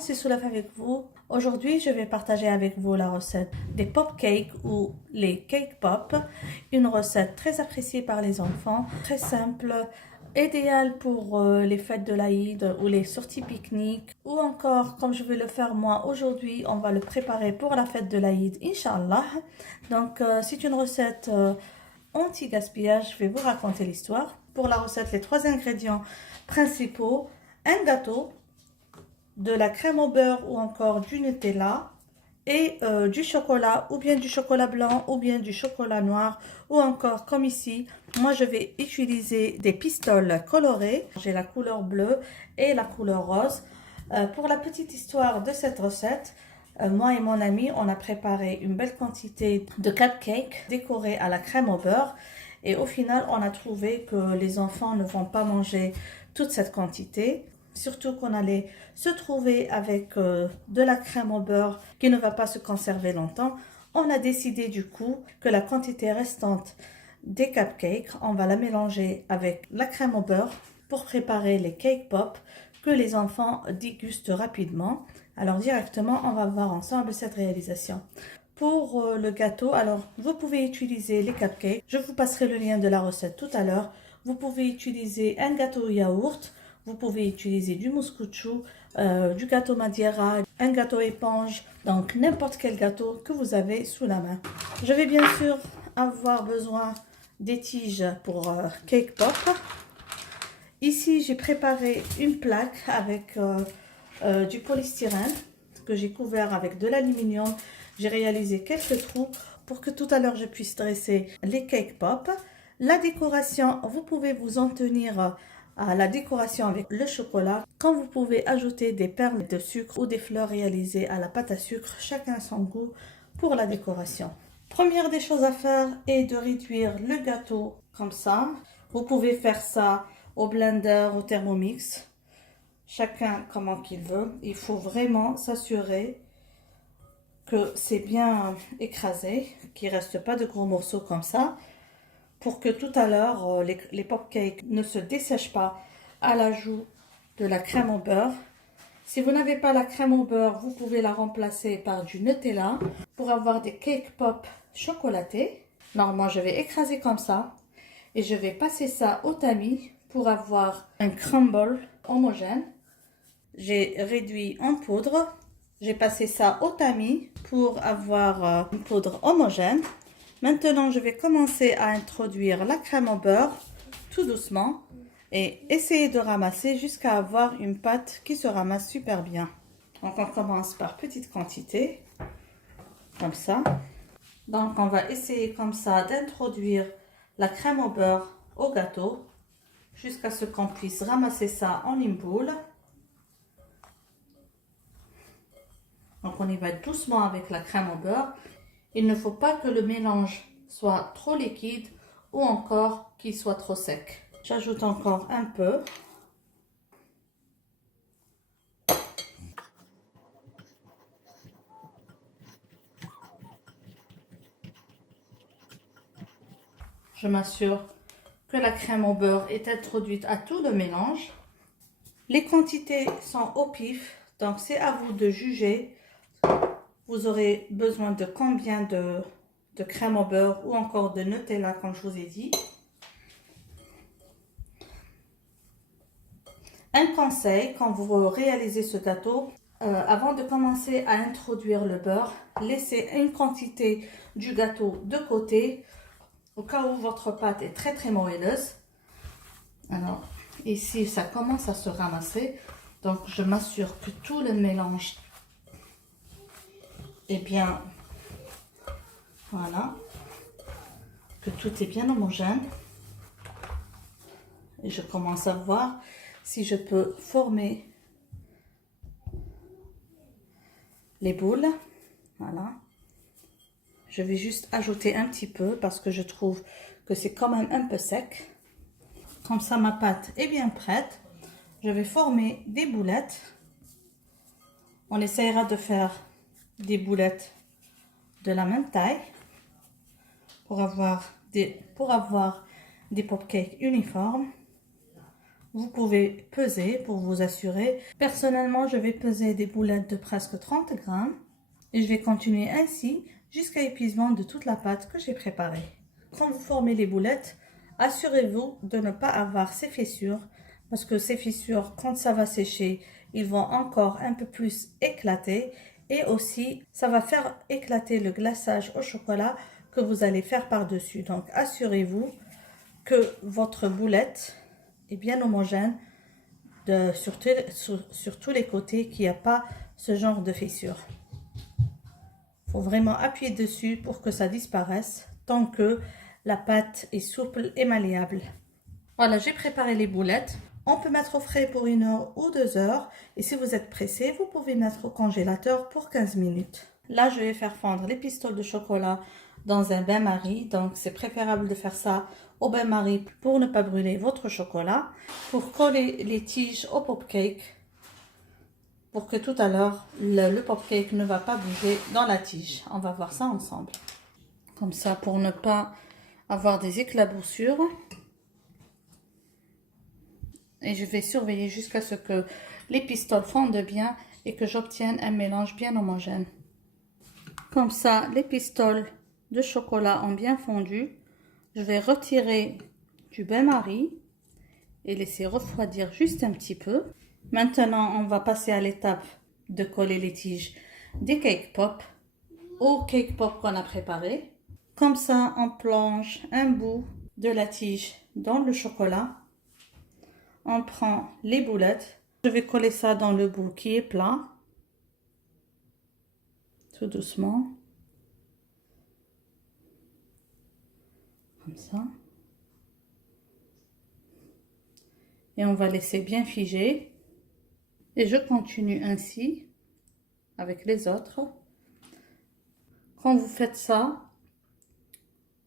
c'est Soulaf avec vous. Aujourd'hui, je vais partager avec vous la recette des pop cakes ou les cake pop. Une recette très appréciée par les enfants, très simple, idéale pour les fêtes de l'Aïd ou les sorties pique-nique. Ou encore, comme je vais le faire moi aujourd'hui, on va le préparer pour la fête de l'Aïd, Inch'Allah. Donc, c'est une recette anti-gaspillage. Je vais vous raconter l'histoire. Pour la recette, les 3 ingrédients principaux: un gâteau, de la crème au beurre ou encore du Nutella et du chocolat, ou bien du chocolat blanc ou bien du chocolat noir, ou encore comme ici, moi je vais utiliser des pistoles colorées. J'ai la couleur bleue et la couleur rose. Pour la petite histoire de cette recette, moi et mon ami, on a préparé une belle quantité de cupcakes décorés à la crème au beurre. Et au final, on a trouvé que les enfants ne vont pas manger toute cette quantité. Surtout qu'on allait se trouver avec de la crème au beurre qui ne va pas se conserver longtemps. On a décidé du coup que la quantité restante des cupcakes, on va la mélanger avec la crème au beurre pour préparer les cake pop que les enfants dégustent rapidement. Alors directement, on va voir ensemble cette réalisation. Pour le gâteau, alors vous pouvez utiliser les cupcakes. Je vous passerai le lien de la recette tout à l'heure. Vous pouvez utiliser un gâteau yaourt. Vous pouvez utiliser du mousse couchou, du gâteau Madeira, un gâteau éponge, donc n'importe quel gâteau que vous avez sous la main. Je vais bien sûr avoir besoin des tiges pour cake pop. Ici, j'ai préparé une plaque avec du polystyrène que j'ai couvert avec de l'aluminium. J'ai réalisé quelques trous pour que tout à l'heure je puisse dresser les cake pop. La décoration, vous pouvez vous en tenir à la décoration avec le chocolat, quand vous pouvez ajouter des perles de sucre ou des fleurs réalisées à la pâte à sucre, chacun son goût pour la décoration. Première des choses à faire est de réduire le gâteau comme ça. Vous pouvez faire ça au blender, au Thermomix, chacun comment qu'il veut. Il faut vraiment s'assurer que c'est bien écrasé, qu'il ne reste pas de gros morceaux comme ça, pour que tout à l'heure, les pop cakes ne se dessèchent pas à l'ajout de la crème au beurre. Si vous n'avez pas la crème au beurre, vous pouvez la remplacer par du Nutella pour avoir des cake pop chocolatés. Alors moi, je vais écraser comme ça et je vais passer ça au tamis pour avoir un crumble homogène. J'ai réduit en poudre. J'ai passé ça au tamis pour avoir une poudre homogène. Maintenant, je vais commencer à introduire la crème au beurre tout doucement et essayer de ramasser jusqu'à avoir une pâte qui se ramasse super bien. Donc, on commence par petite quantité, comme ça. Donc, on va essayer comme ça d'introduire la crème au beurre au gâteau jusqu'à ce qu'on puisse ramasser ça en une boule. Donc, on y va doucement avec la crème au beurre. Il ne faut pas que le mélange soit trop liquide ou encore qu'il soit trop sec. J'ajoute encore un peu. Je m'assure que la crème au beurre est introduite à tout le mélange. Les quantités sont au pif, donc c'est à vous de juger. Vous aurez besoin de combien de crème au beurre ou encore de Nutella, comme je vous ai dit. Un conseil, quand vous réalisez ce gâteau, avant de commencer à introduire le beurre, laissez une quantité du gâteau de côté, au cas où votre pâte est très moelleuse. Alors, ici, ça commence à se ramasser, donc je m'assure que tout le mélange est bien, voilà, que tout est bien homogène. Et je commence à voir si je peux former les boules. Voilà. Je vais juste ajouter un petit peu parce que je trouve que c'est quand même un peu sec. Comme ça, ma pâte est bien prête. Je vais former des boulettes. On essaiera de faire des boulettes de la même taille pour avoir des pop cakes uniformes. Vous pouvez peser pour vous assurer. Personnellement, je vais peser des boulettes de presque 30 grammes et je vais continuer ainsi jusqu'à épuisement de toute la pâte que j'ai préparée. Quand vous formez les boulettes, assurez-vous de ne pas avoir ces fissures parce que ces fissures, quand ça va sécher, ils vont encore un peu plus éclater et aussi ça va faire éclater le glaçage au chocolat que vous allez faire par-dessus. Donc assurez-vous que votre boulette est bien homogène sur tous les côtés, qu'il n'y a pas ce genre de fissure. Il faut vraiment appuyer dessus pour que ça disparaisse tant que la pâte est souple et malléable. Voilà, j'ai préparé les boulettes. On peut mettre au frais pour 1 heure ou 2 heures. Et si vous êtes pressé, vous pouvez mettre au congélateur pour 15 minutes. Là, je vais faire fondre les pistolets de chocolat dans un bain-marie. Donc, c'est préférable de faire ça au bain-marie pour ne pas brûler votre chocolat. Pour coller les tiges au pop-cake. Pour que tout à l'heure, le pop-cake ne va pas bouger dans la tige. On va voir ça ensemble. Comme ça, pour ne pas avoir des éclaboussures. Et je vais surveiller jusqu'à ce que les pistolets fondent bien et que j'obtienne un mélange bien homogène. Comme ça, les pistolets de chocolat ont bien fondu. Je vais retirer du bain-marie et laisser refroidir juste un petit peu. Maintenant, on va passer à l'étape de coller les tiges des cake pop au cake pop qu'on a préparé. Comme ça, on plonge un bout de la tige dans le chocolat. On prend les boulettes. Je vais coller ça dans le bout qui est plat. Tout doucement. Comme ça. Et on va laisser bien figer. Et je continue ainsi avec les autres. Quand vous faites ça,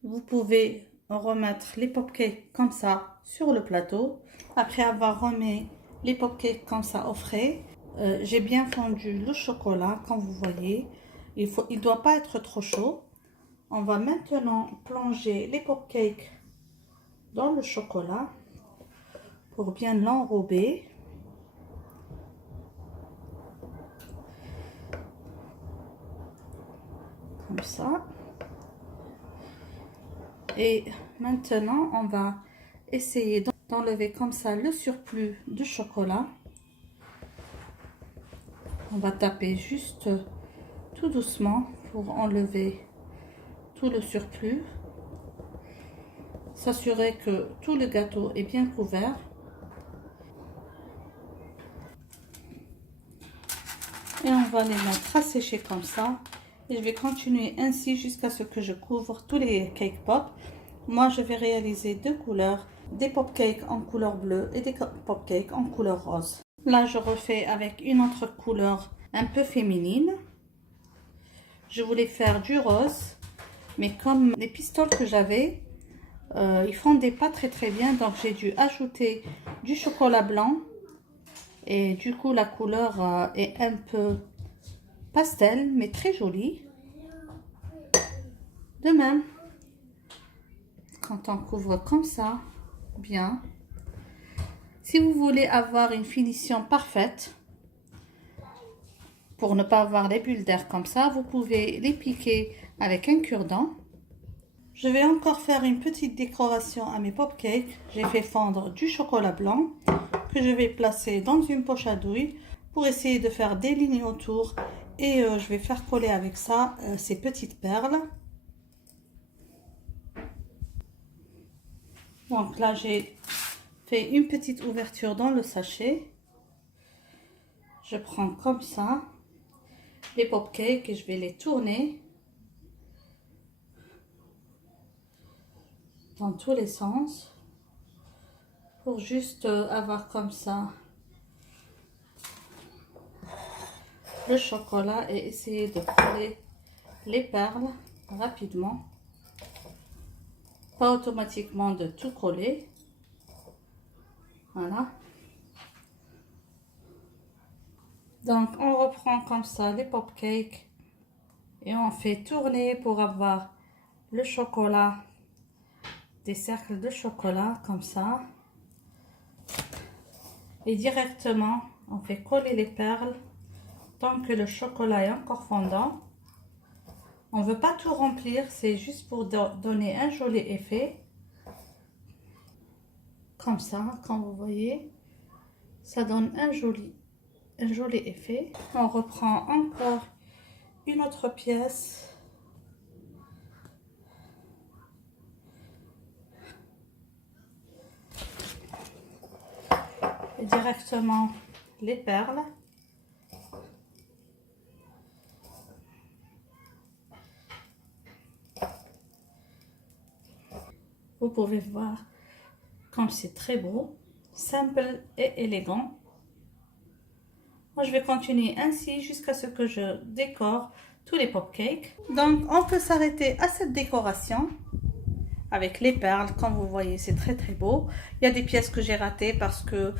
vous pouvez remettre les pop-cakes comme ça sur le plateau. Après avoir remis les pop-cakes comme ça au frais, j'ai bien fondu le chocolat, comme vous voyez. Il ne doit pas être trop chaud. On va maintenant plonger les pop-cakes dans le chocolat pour bien l'enrober. Comme ça. Et maintenant, on va essayer d'enlever comme ça le surplus de chocolat. On va taper juste tout doucement pour enlever tout le surplus. S'assurer que tout le gâteau est bien couvert. Et on va les mettre à sécher comme ça. Et je vais continuer ainsi jusqu'à ce que je couvre tous les cake pop. Moi, je vais réaliser 2 couleurs, des pop cakes en couleur bleue et des pop cakes en couleur rose. Là, je refais avec une autre couleur un peu féminine. Je voulais faire du rose, mais comme les pistoles que j'avais, ils fondaient pas très bien, donc j'ai dû ajouter du chocolat blanc. Et du coup, la couleur est un peu pastel, mais très jolie. De même, quand on couvre comme ça, bien. Si vous voulez avoir une finition parfaite, pour ne pas avoir les bulles d'air comme ça, vous pouvez les piquer avec un cure-dent. Je vais encore faire une petite décoration à mes pop-cakes. J'ai fait fondre du chocolat blanc que je vais placer dans une poche à douille pour essayer de faire des lignes autour. Et je vais faire coller avec ça ces petites perles. Donc là, j'ai fait une petite ouverture dans le sachet. Je prends comme ça les pop-cakes et je vais les tourner dans tous les sens pour juste avoir comme ça le chocolat et essayer de coller les perles rapidement, pas automatiquement de tout coller. Voilà. Donc on reprend comme ça les pop-cakes et on fait tourner pour avoir le chocolat, des cercles de chocolat comme ça. Et directement, on fait coller les perles tant que le chocolat est encore fondant. On ne veut pas tout remplir, c'est juste pour donner un joli effet. Comme ça, quand vous voyez, ça donne un joli effet. On reprend encore une autre pièce. Et directement les perles. Vous pouvez voir comme c'est très beau, simple et élégant. Moi, je vais continuer ainsi jusqu'à ce que je décore tous les pop-cakes. Donc, on peut s'arrêter à cette décoration avec les perles. Comme vous voyez, c'est très très beau. Il y a des pièces que j'ai ratées parce que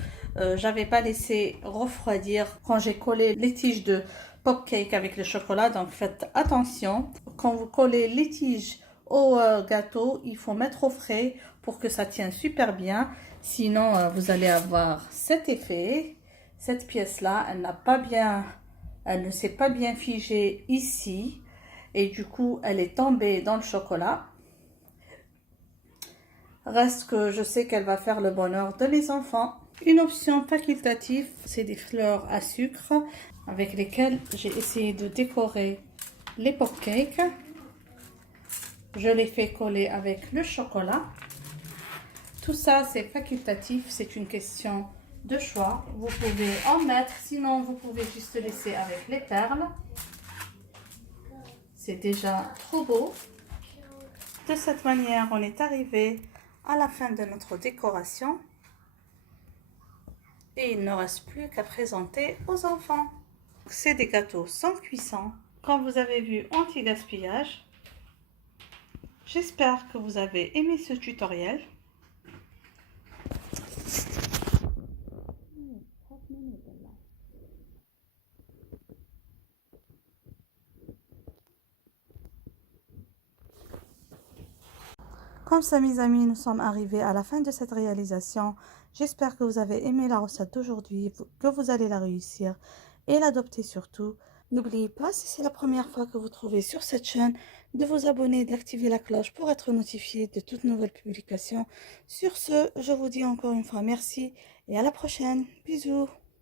j'avais pas laissé refroidir quand j'ai collé les tiges de pop-cake avec le chocolat. Donc, faites attention. Quand vous collez les tiges au gâteau, il faut mettre au frais pour que ça tienne super bien. Sinon, vous allez avoir cet effet. Cette pièce-là, elle ne s'est pas bien figée ici. Et du coup, elle est tombée dans le chocolat. Reste que je sais qu'elle va faire le bonheur de les enfants. Une option facultative, c'est des fleurs à sucre avec lesquelles j'ai essayé de décorer les pop-cakes. Je les fais coller avec le chocolat. Tout ça, c'est facultatif, c'est une question de choix. Vous pouvez en mettre, sinon vous pouvez juste laisser avec les perles. C'est déjà trop beau. De cette manière, on est arrivé à la fin de notre décoration. Et il ne reste plus qu'à présenter aux enfants. C'est des gâteaux sans cuisson. Comme vous avez vu, anti-gaspillage. J'espère que vous avez aimé ce tutoriel. Comme ça, mes amis, nous sommes arrivés à la fin de cette réalisation. J'espère que vous avez aimé la recette d'aujourd'hui, que vous allez la réussir et l'adopter surtout. N'oubliez pas, si c'est la première fois que vous trouvez sur cette chaîne, de vous abonner et d'activer la cloche pour être notifié de toutes nouvelles publications. Sur ce, je vous dis encore une fois merci et à la prochaine. Bisous.